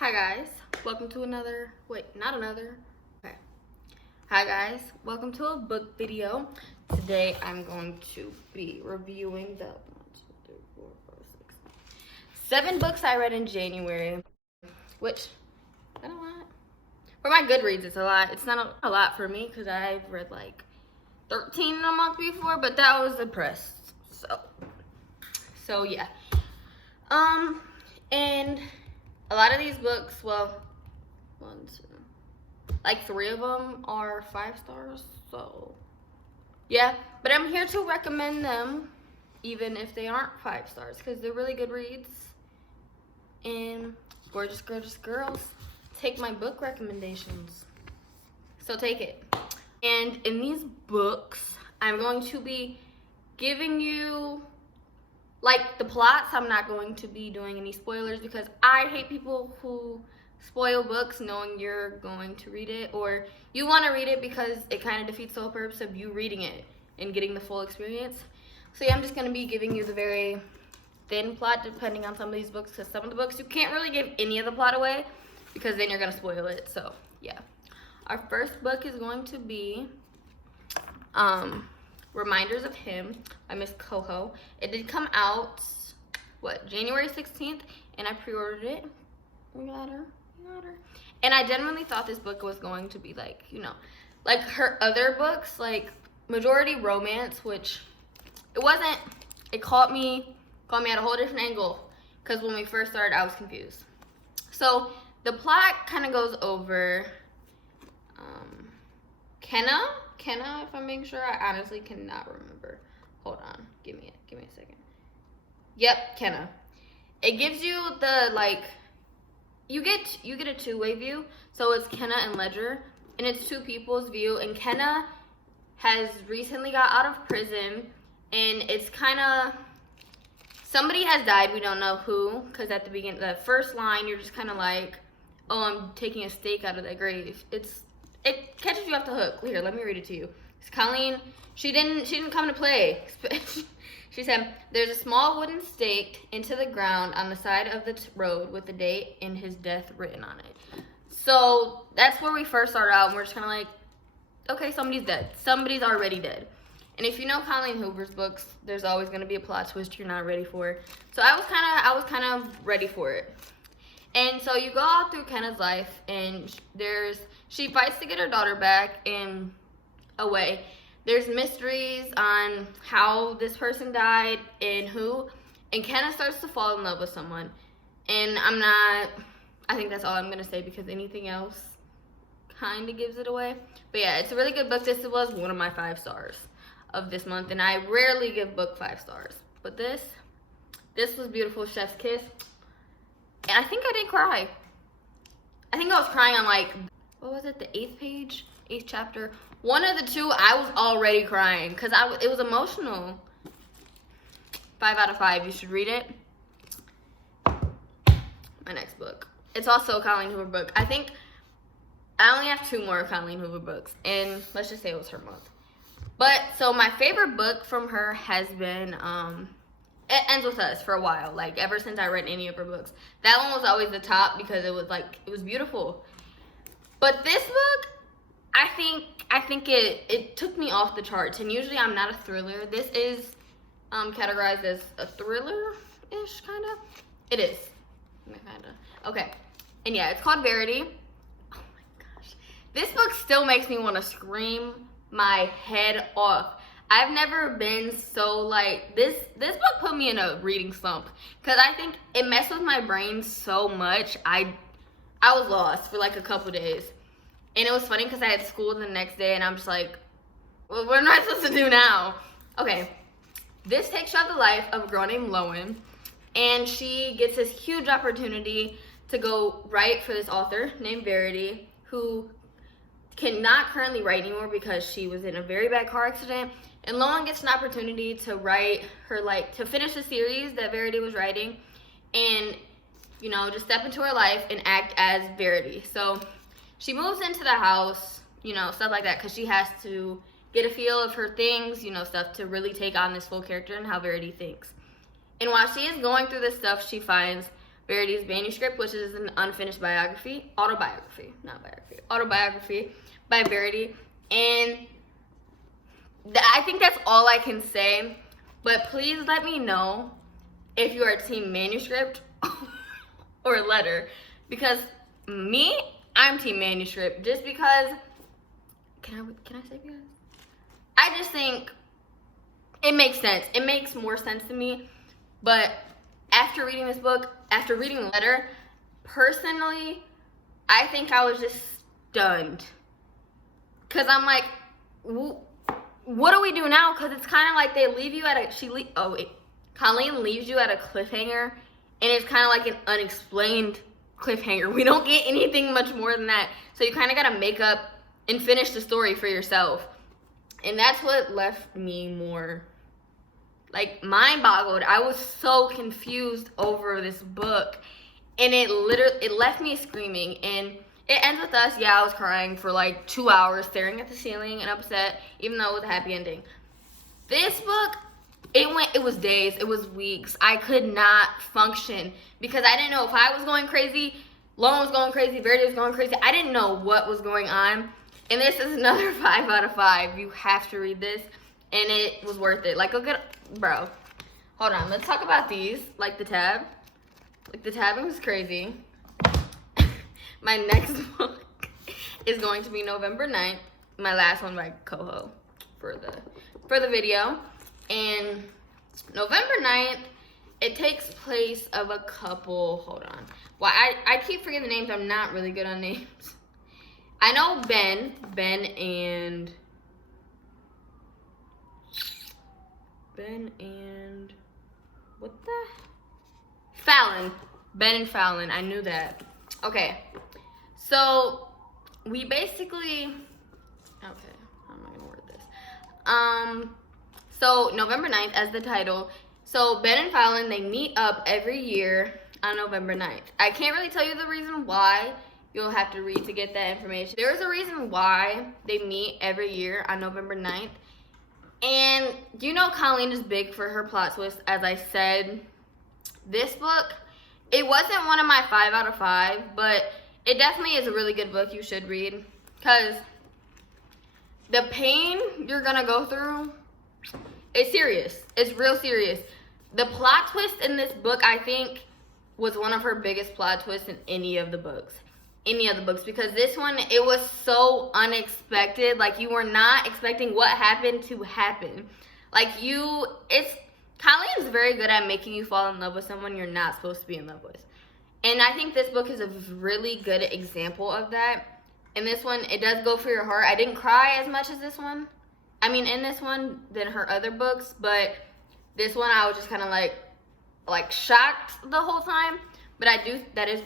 Hi guys, welcome to another, okay. Hi guys, welcome to a book video. Today I'm going to be reviewing the 7 books I read in January, which, I don't know, for my Goodreads it's a lot. It's not a lot for me because I've read like 13 in a month before, but that was depressed, so yeah. And a lot of these books, well, like 3 of them are 5 stars, so yeah. But I'm here to recommend them, even if they aren't 5 stars, because they're really good reads. And gorgeous girls take my book recommendations, so take it. And in these books, I'm going to be giving you like the plots. I'm not going to be doing any spoilers because I hate people who spoil books knowing you're going to read it, or you want to read it because it kind of defeats the whole purpose of you reading it and getting the full experience. So yeah, I'm just going to be giving you the very thin plot depending on some of these books, because some of the books you can't really give any of the plot away because then you're going to spoil it. So yeah, our first book is going to be Reminders of Him by Miss Coho. It did come out, January 16th, and I pre-ordered it. We got her. And I genuinely thought this book was going to be like, like her other books, like majority romance, which it wasn't. It caught me at a whole different angle, because when we first started, I was confused. So the plot kind of goes over Kenna, if I'm being sure. I honestly cannot remember. Hold on. Give me a second. Yep, Kenna. It gives you the, like, you get a two-way view. So it's Kenna and Ledger, and it's two people's view. And Kenna has recently got out of prison, and it's kind of, somebody has died. We don't know who, because at the beginning, the first line, you're just kind of like, oh, I'm taking a stake out of that grave. It catches you off the hook. Here, let me read it to you. It's Colleen. She didn't come to play. She said, there's a small wooden stake into the ground on the side of the road with the date and his death written on it. So that's where we first start out, and we're just kind of like, okay, somebody's dead. Somebody's already dead. And if you know Colleen Hoover's books, there's always going to be a plot twist you're not ready for. So I was kind of ready for it. And so you go out through Kenna's life, and she fights to get her daughter back in a way. There's mysteries on how this person died and who, and Kenna starts to fall in love with someone. And I think that's all I'm gonna say, because anything else kind of gives it away. But yeah, it's a really good book. This was one of my 5 stars of this month, and I rarely give book 5 stars. But this was beautiful. Chef's kiss. And I think I didn't cry. I think I was crying on, like, what was it, the 8th page? 8th chapter. One of the 2, I was already crying because it was emotional. 5 out of 5. You should read it. My next book. It's also a Colleen Hoover book. I think I only have 2 more Colleen Hoover books, and let's just say it was her month. But, so my favorite book from her has been, It Ends With Us for a while, like ever since I read any of her books. That one was always the top because it was beautiful. But this book, I think it took me off the charts, and usually I'm not a thriller. This is categorized as a thriller-ish, kind of. It is, kind of. Okay, and yeah, it's called Verity. Oh my gosh, this book still makes me want to scream my head off. I've never been so, like, this book put me in a reading slump, because I think it messed with my brain so much. I was lost for like a couple days. And it was funny because I had school the next day, and I'm just like, well, what am I supposed to do now? Okay, this takes you out the life of a girl named Lowen, and she gets this huge opportunity to go write for this author named Verity, who cannot currently write anymore because she was in a very bad car accident. And Lowen gets an opportunity to write her, to finish the series that Verity was writing, and, just step into her life and act as Verity. So she moves into the house, stuff like that, because she has to get a feel of her things, stuff to really take on this full character and how Verity thinks. And while she is going through this stuff, she finds Verity's manuscript, which is an unfinished autobiography by Verity. And I think that's all I can say. But please let me know if you are team manuscript or letter, because I'm team manuscript, just because, can I say guys? I just think it makes sense. It makes more sense to me. But after reading this book, after reading the letter, personally, I think I was just stunned. Because I'm like, what do we do now? Because it's kind of like they leave you at Colleen leaves you at a cliffhanger, and it's kind of like an unexplained cliffhanger. We don't get anything much more than that. So you kind of got to make up and finish the story for yourself. And that's what left me more, like, mind boggled. I was so confused over this book, and it left me screaming. And it ends with us. Yeah, I was crying for like 2 hours, staring at the ceiling and upset, even though it was a happy ending. This book, it was days, it was weeks. I could not function because I didn't know if I was going crazy, Lauren was going crazy, Verity was going crazy. I didn't know what was going on. And this is another 5 out of 5. You have to read this, and it was worth it. Like, bro. Hold on, let's talk about these. Like the tab. Like, the tabbing was crazy. My next book is going to be November 9th. My last one by Coho for the video. And November 9th, it takes place of a couple. Hold on. Well, I keep forgetting the names. I'm not really good on names. I know Ben and what the? Fallon. Ben and Fallon. I knew that. Okay. So we basically, okay, how am I gonna word this? So November 9th as the title. So Ben and Fallon, they meet up every year on November 9th. I can't really tell you the reason why. You'll have to read to get that information. There's a reason why they meet every year on November 9th. And you know Colleen is big for her plot twist. As I said, this book, it wasn't one of my 5 out of 5, but it definitely is a really good book you should read. Because the pain you're gonna go through is serious. It's real serious. The plot twist in this book, I think, was one of her biggest plot twists in any of the books. Because this one, it was so unexpected. Like, you were not expecting what happened to happen. Like, Colleen's very good at making you fall in love with someone you're not supposed to be in love with. And I think this book is a really good example of that. And this one, it does go for your heart. I didn't cry as much as this one. I mean, in this one than her other books. But this one, I was just kind of like shocked the whole time. But that is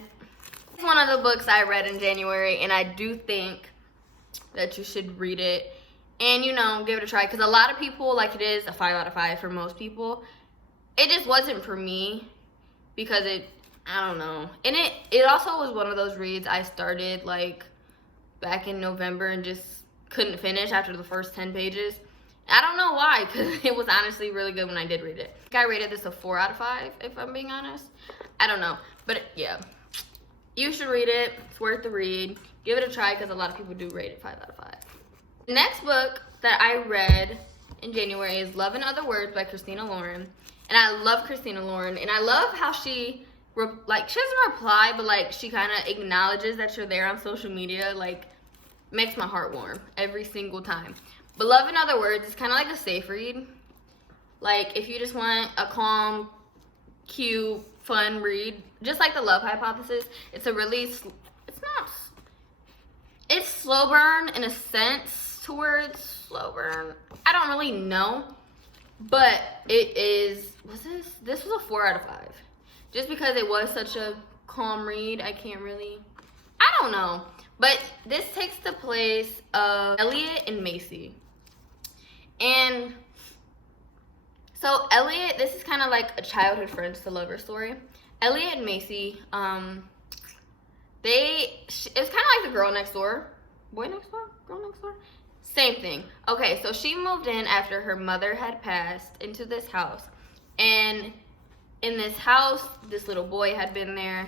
one of the books I read in January, and I do think that you should read it and, you know, give it a try, because a lot of people, like, it is a 5 out of 5 for most people. It just wasn't for me because I don't know. And it also was one of those reads I started, like, back in November and just couldn't finish after the first 10 pages. I don't know why, because it was honestly really good when I did read it. I think I rated this a 4 out of 5, if I'm being honest. I don't know, but yeah. You should read it. It's worth the read. Give it a try, because a lot of people do rate it 5 out of 5. The next book that I read in January is Love in Other Words by Christina Lauren. And I love Christina Lauren. And I love how she doesn't reply, but, like, she kind of acknowledges that you're there on social media. Like, makes my heart warm every single time. But Love in Other Words is kind of like a safe read. Like, if you just want a calm, cute, fun read, just like The Love Hypothesis, it's slow burn in a sense towards slow burn. I don't really know, but this was a 4 out of 5. Just because it was such a calm read, I don't know. But this takes the place of Elliot and Macy. And so Elliot, this is kind of like a childhood friends to lover story. Elliot and Macy, it's kind of like the girl next door. Boy next door? Girl next door? Same thing. Okay, so she moved in after her mother had passed into this house. And in this house, this little boy had been there,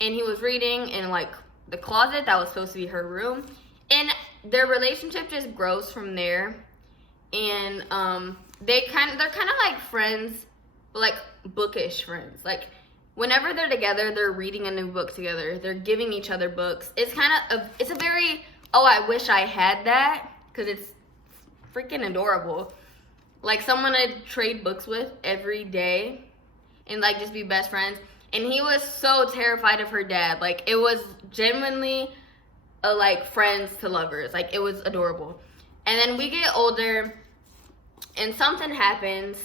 and he was reading in like the closet that was supposed to be her room, and their relationship just grows from there. And they're kind of like friends, but like bookish friends. Like whenever they're together, they're reading a new book together. They're giving each other books. It's kind of it's a very, oh, I wish I had that, because it's freaking adorable. Like someone I'd trade books with every day and like just be best friends. And he was so terrified of her dad. Like it was genuinely a like friends to lovers. Like it was adorable. And then we get older and something happens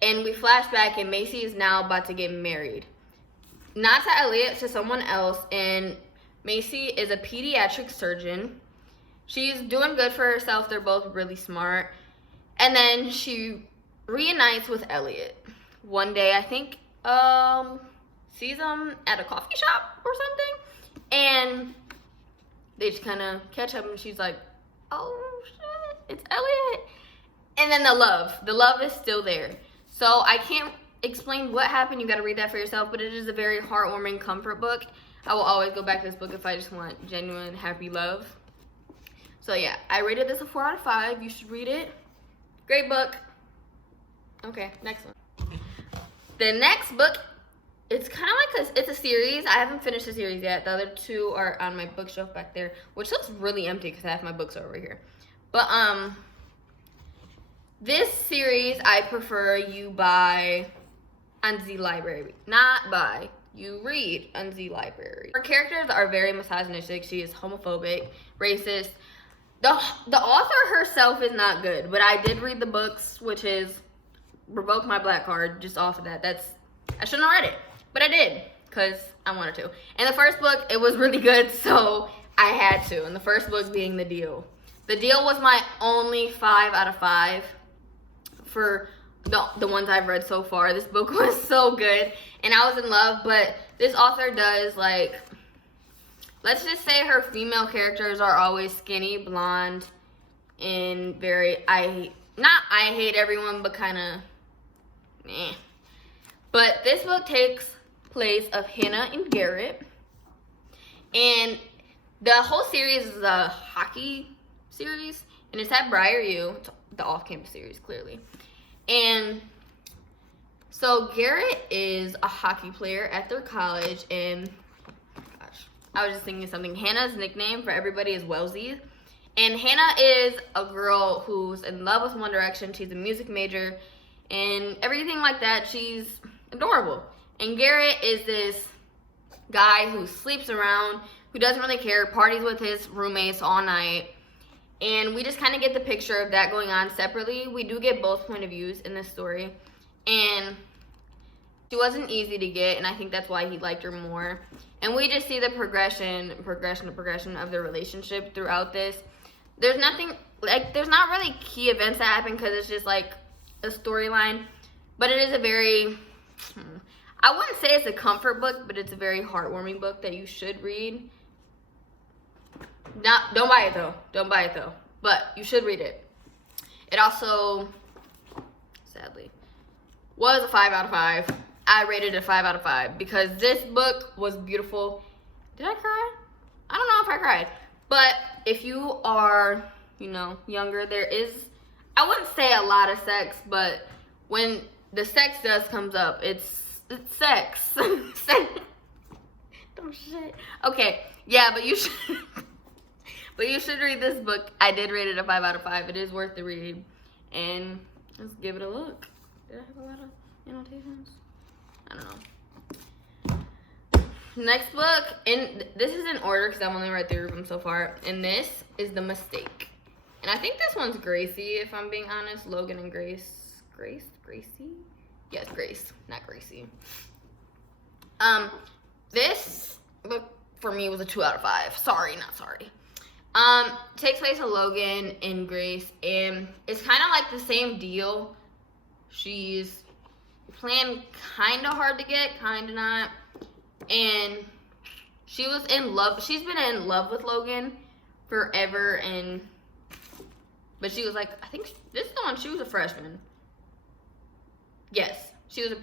and we flash back and Macy is now about to get married. Not to Elliot, to someone else. And Macy is a pediatric surgeon. She's doing good for herself. They're both really smart. And then she reunites with Elliot one day. I think sees him at a coffee shop or something. And they just kind of catch up and she's like, oh shit, it's Elliot. And then the love is still there. So I can't explain what happened. You got to read that for yourself. But it is a very heartwarming comfort book. I will always go back to this book if I just want genuine happy love. So yeah, I rated this a 4 out of 5. You should read it. Great book. Okay, next one. The next book, it's kind of like it's a series. I haven't finished the series yet. The other two are on my bookshelf back there, which looks really empty because half my books are over here. But this series I prefer you buy on Z Library, not buy. You read on Z Library. Her characters are very misogynistic. She is homophobic, racist. The author herself is not good, but I did read the books, which is revoke my black card just off of that. I shouldn't have read it, but I did because I wanted to. And the first book, it was really good, so I had to. And the first book being The Deal. The Deal was my only 5 out of 5 for the ones I've read so far. This book was so good, and I was in love. But this author does like, let's just say her female characters are always skinny, blonde, and very, I hate everyone, but kind of, meh. But this book takes place of Hannah and Garrett. And the whole series is a hockey series. And it's at Briar U. It's the off-campus series, clearly. And so Garrett is a hockey player at their college. And I was just thinking of something. Hannah's nickname for everybody is Wellesley. And Hannah is a girl who's in love with One Direction. She's a music major and everything like that. She's adorable. And Garrett is this guy who sleeps around, who doesn't really care, parties with his roommates all night. And we just kind of get the picture of that going on separately. We do get both point of views in this story. And she wasn't easy to get, and I think that's why he liked her more. And we just see the progression of their relationship throughout this. There's nothing, like, there's not really key events that happen because it's just like a storyline. But it is a very, I wouldn't say it's a comfort book, but it's a very heartwarming book that you should read. Don't buy it though. Don't buy it though. But you should read it. It also, sadly, was a 5 out of 5. I rated it a 5 out of 5 because this book was beautiful. Did I cry? I don't know if I cried. But if you are, younger, there is, I wouldn't say a lot of sex, but when the sex comes up, it's sex. Sex. Oh shit. Okay, yeah, but you should read this book. I did rate it a 5 out of 5. It is worth the read. And let's give it a look. Did I have a lot of annotations? I don't know. Next book, and this is in order because I've only read 3 of them so far. And this is The Mistake. And I think this one's Gracie, if I'm being honest. Logan and Grace. Gracie? Yes, Grace, not Gracie. This book for me was a 2 out of 5. Sorry, not sorry. Takes place with Logan and Grace, and it's kind of like the same deal. She's playing kind of hard to get, kind of not. And she was in love. She's been in love with Logan forever, but she was like, I think this is the one, she was a freshman. Yes, she was a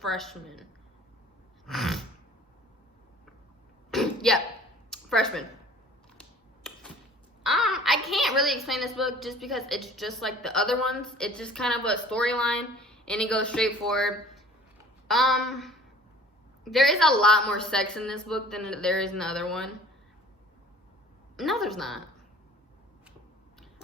freshman. Yep, freshman. I can't really explain this book just because it's just like the other ones. It's just kind of a storyline, and it goes straight forward. There is a lot more sex in this book than there is in the other one. No, there's not.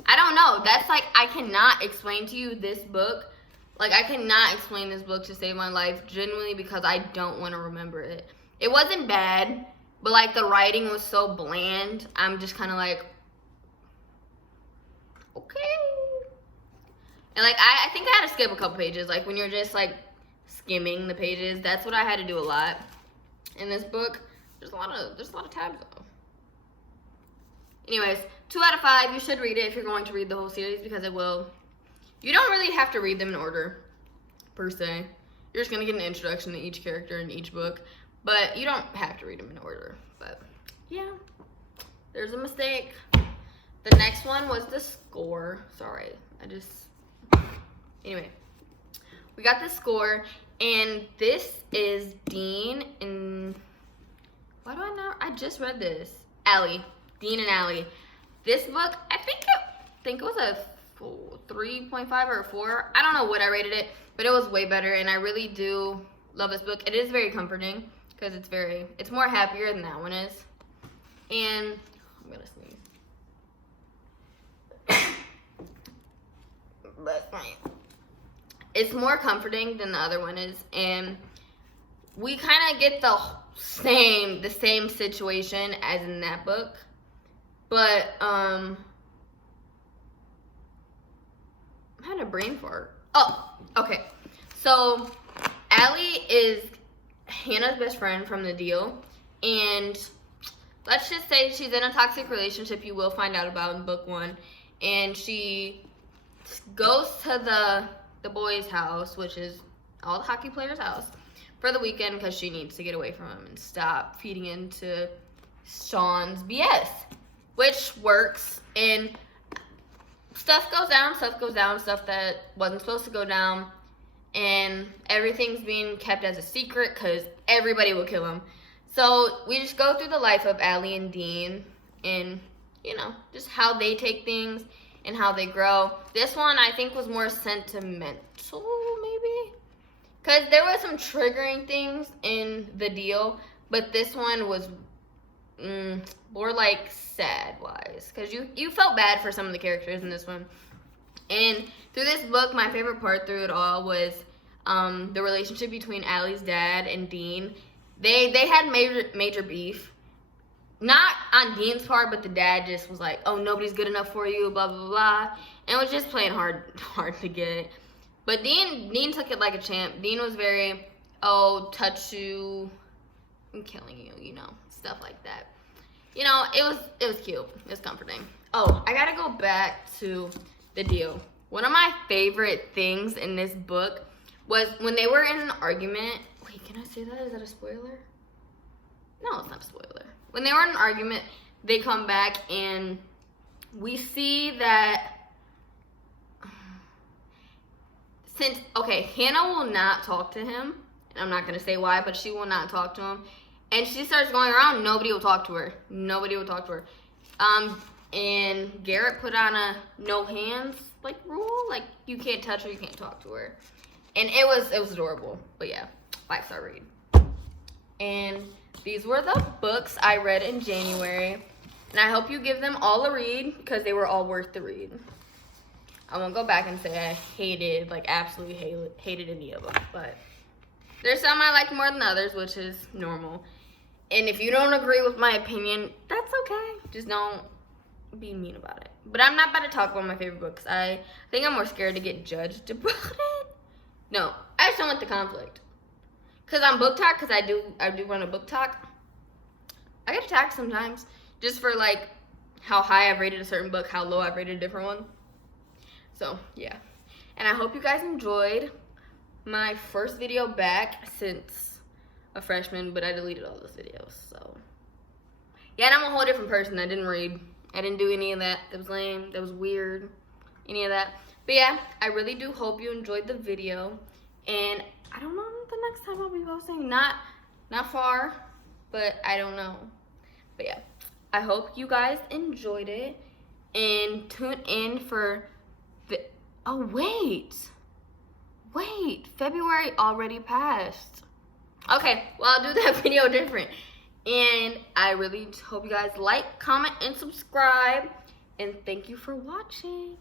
I don't know. That's like, I cannot explain to you this book. Like, I cannot explain this book to save my life, genuinely, because I don't want to remember it. It wasn't bad, but like the writing was so bland. I'm just kind of like, okay. And like, I think I had to skip a couple pages. Like, when you're just like skimming the pages, that's what I had to do a lot in this book. There's a lot of tabs though. Anyways, 2 out of 5. You should read it if you're going to read the whole series, because it will. You don't really have to read them in order, per se. You're just gonna get an introduction to each character in each book, but you don't have to read them in order. But yeah, there's a mistake. The next one was the score. Sorry, anyway, we got the score, and this is Dean and, why do I know? I just read this. Allie. Dean and Allie. This book, I think it was a 3.5 or a 4. I don't know what I rated it, but it was way better, and I really do love this book. It is very comforting because it's more happier than that one is. And I'm gonna sneeze. But it's more comforting than the other one is, and we kind of get the same situation as in that book. But I had a brain fart. Oh, okay. So Allie is Hannah's best friend from the deal, and let's just say she's in a toxic relationship. You will find out about in book 1, and she goes to the boys' house, which is all the hockey players' house, for the weekend because she needs to get away from him and stop feeding into Sean's BS, which works. And stuff goes down, stuff that wasn't supposed to go down, and everything's being kept as a secret because everybody will kill him. So we just go through the life of Allie and Dean, and you know, just how they take things and how they grow. This one I think was more sentimental, maybe, because there was some triggering things in the deal, but this one was more like sad wise, because you felt bad for some of the characters in this one. And through this book, my favorite part through it all was the relationship between Allie's dad and Dean. They had major beef, not on Dean's part, but the dad just was like, oh, nobody's good enough for you, blah blah blah, and was just playing hard to get. But Dean took it like a champ. Dean was very, oh, touch you, I'm killing you, you know, stuff like that. You know, it was cute. It was comforting. Oh, I gotta go back to the deal. One of my favorite things in this book was when they were in an argument. Wait, can I say that? Is that a spoiler? No, it's not a spoiler. When they were in an argument, they come back and we see that Hannah will not talk to him. And I'm not gonna say why, but she will not talk to him. And she starts going around, nobody will talk to her. And Garrett put on a no hands like rule, like you can't touch her, you can't talk to her. And it was adorable. But yeah, 5-star read. And these were the books I read in January. And I hope you give them all a read because they were all worth the read. I won't go back and say I absolutely hated any of them, but there's some I like more than others, which is normal. And if you don't agree with my opinion, that's okay. Just don't be mean about it. But I'm not about to talk about my favorite books. I think I'm more scared to get judged about it. No, I just don't want the conflict. Because on Book Talk, because I do run a Book Talk, I get attacked sometimes just for like how high I've rated a certain book, how low I've rated a different one. So yeah, and I hope you guys enjoyed my first video back since a freshman, but I deleted all those videos. So yeah, and I'm a whole different person. I didn't read, I didn't do any of that. That was lame, that was weird, any of that. But yeah, I really do hope you enjoyed the video, and I don't know next time I'll be posting. Not far, but I don't know. But yeah, I hope you guys enjoyed it, and tune in for oh wait, February already passed. Okay, well, I'll do that video different. And I really hope you guys like, comment, and subscribe. And thank you for watching.